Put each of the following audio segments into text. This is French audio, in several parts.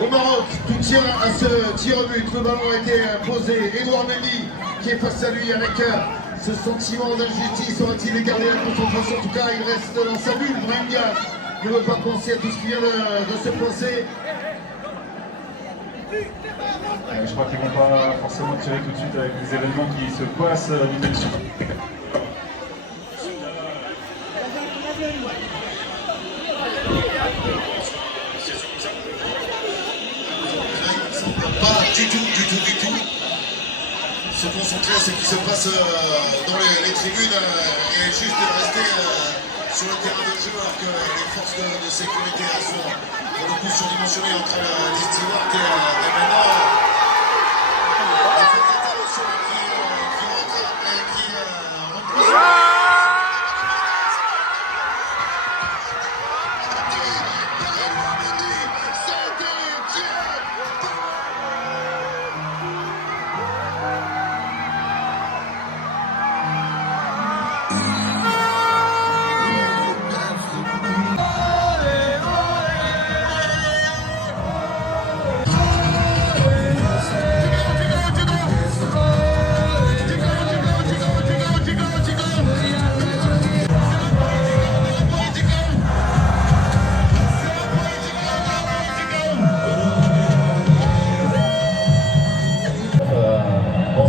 Au Maroc, tout tient à ce tir au but. Le ballon a été posé. Edouard Mendy qui est face à lui avec ce sentiment d'injustice. Aura-t-il gardé la concentration? En tout cas, il reste dans sa bulle. Brahim Diaz ne veut pas penser à tout ce qui vient de se passer. Je crois qu'ils ne vont pas forcément tirer tout de suite avec les événements qui se passent du tension. Pas du tout se concentrer à ce qui se passe dans les tribunes et juste rester sur le terrain de jeu alors que les forces de sécurité sont pour le coup surdimensionnées entre les stewards et maintenant les faits d'intervention qui rentrent et qui repoussent.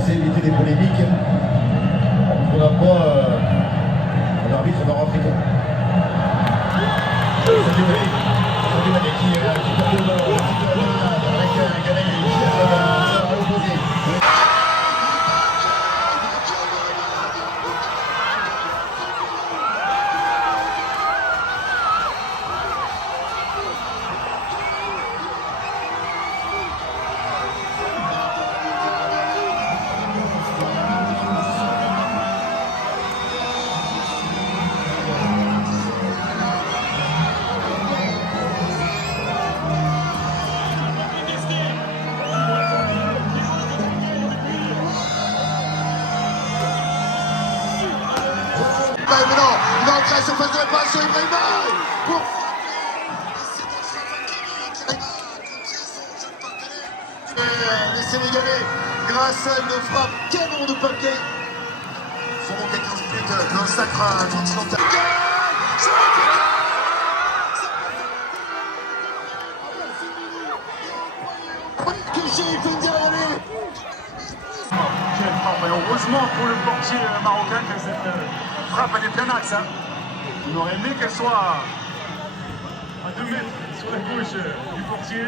Éviter des polémiques. On n'a pas un arbitre nord-africain. Sadio Mané qui porte le ballon avec Ganaï à l'opposé. Maintenant, il va entrer à la surface de réparation, Ibrahima pour les Sénégalais, grâce à une frappe canon de papier, sont donc à 15 minutes d'un sacre continental. Que j'ai fait derrière lui. Quelle frappe! Et heureusement pour le portier marocain que cette frappe elle est plein axe. Hein. On aurait aimé qu'elle soit à 2 mètres sur la gauche du portier.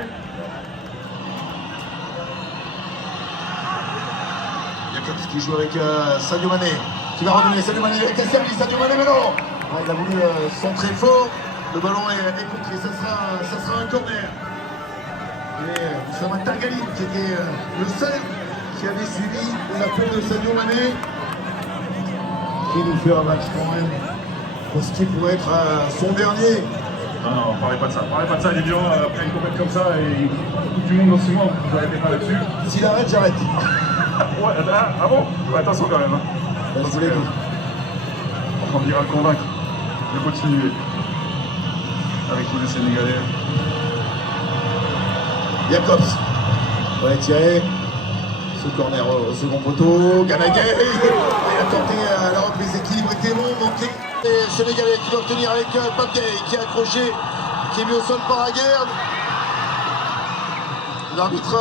Jacobs qui joue avec Sadio Mané, qui va redonner Sadio Mané avec un service. Sadio Mané maintenant. Il a voulu centrer fort. Le ballon est contré. Ça sera un corner. Et Oussama Tangali qui était le seul qui avait suivi l'appel de Sadio Mané, qui nous fait un match quand même pour ce qui pourrait être son dernier. Non, parlez pas de ça. Parlez pas de ça, Didier. Après une compète comme ça et Coupe du Monde dans 6 mois, vous n'arrêtez pas là-dessus. S'il arrête, j'arrête. Ouais, ah bon? Ouais, attention quand même. Hein. On dira le convaincre de continuer avec tous les Sénégalais. Jacobs va tirer. Ce corner au second poteau. Ganagay il a tenté la reprise d'équilibre. Était long, manqué. Les Sénégalais qui doivent tenir avec Babgay qui est accroché, qui est mis au sol par Aguerd. L'arbitre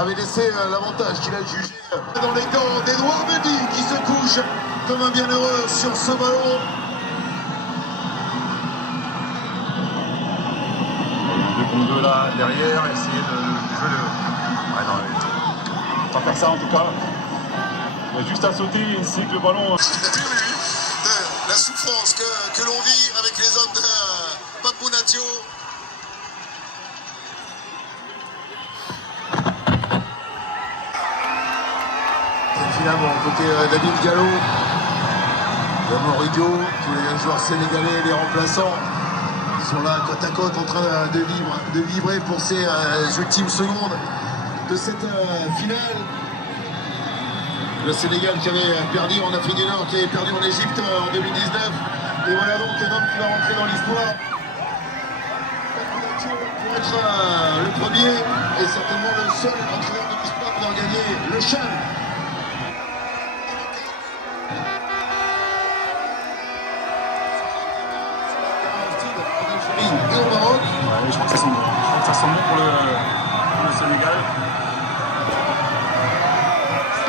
avait laissé l'avantage qu'il a jugé dans les gants d'Edouard Mendy qui se couche comme un bienheureux sur ce ballon. Le 2 là derrière, essayer de jouer le. Ouais, non, pas faire ça en tout cas. Il a juste à sauter et essayer que le ballon. La souffrance que l'on vit avec les hommes de Papou Natio. Finalement, côté David Gallo, Moridio, tous les joueurs sénégalais, les remplaçants sont là côte à côte en train de vibrer pour ces ultimes secondes de cette finale. Le Sénégal qui avait perdu en Afrique du Nord, qui avait perdu en Égypte en 2019. Et voilà donc un homme qui va rentrer dans l'histoire pour être le premier est certainement le seul entraîneur de l'histoire à avoir gagné le Chan. Et au Maroc. Ouais, je crois que ça sent bon. Je crois que ça sent bon pour le Sénégal.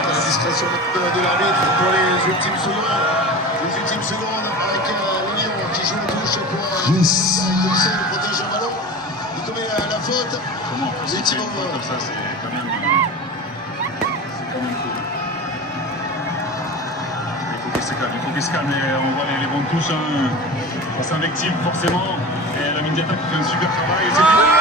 La discrétion de l'arbitre pour les ultimes secondes. Les ultimes secondes avec le Lion qui joue le touche pour Courcey, protège un ballon. Il commet la faute. Comment on peut Les tirs comme ça, c'est quand même cool. Il faut qu'il se calme, et on voit les bonnes touches. Hein. Ça s'invective forcément. Et la Mindiata qui fait un super travail.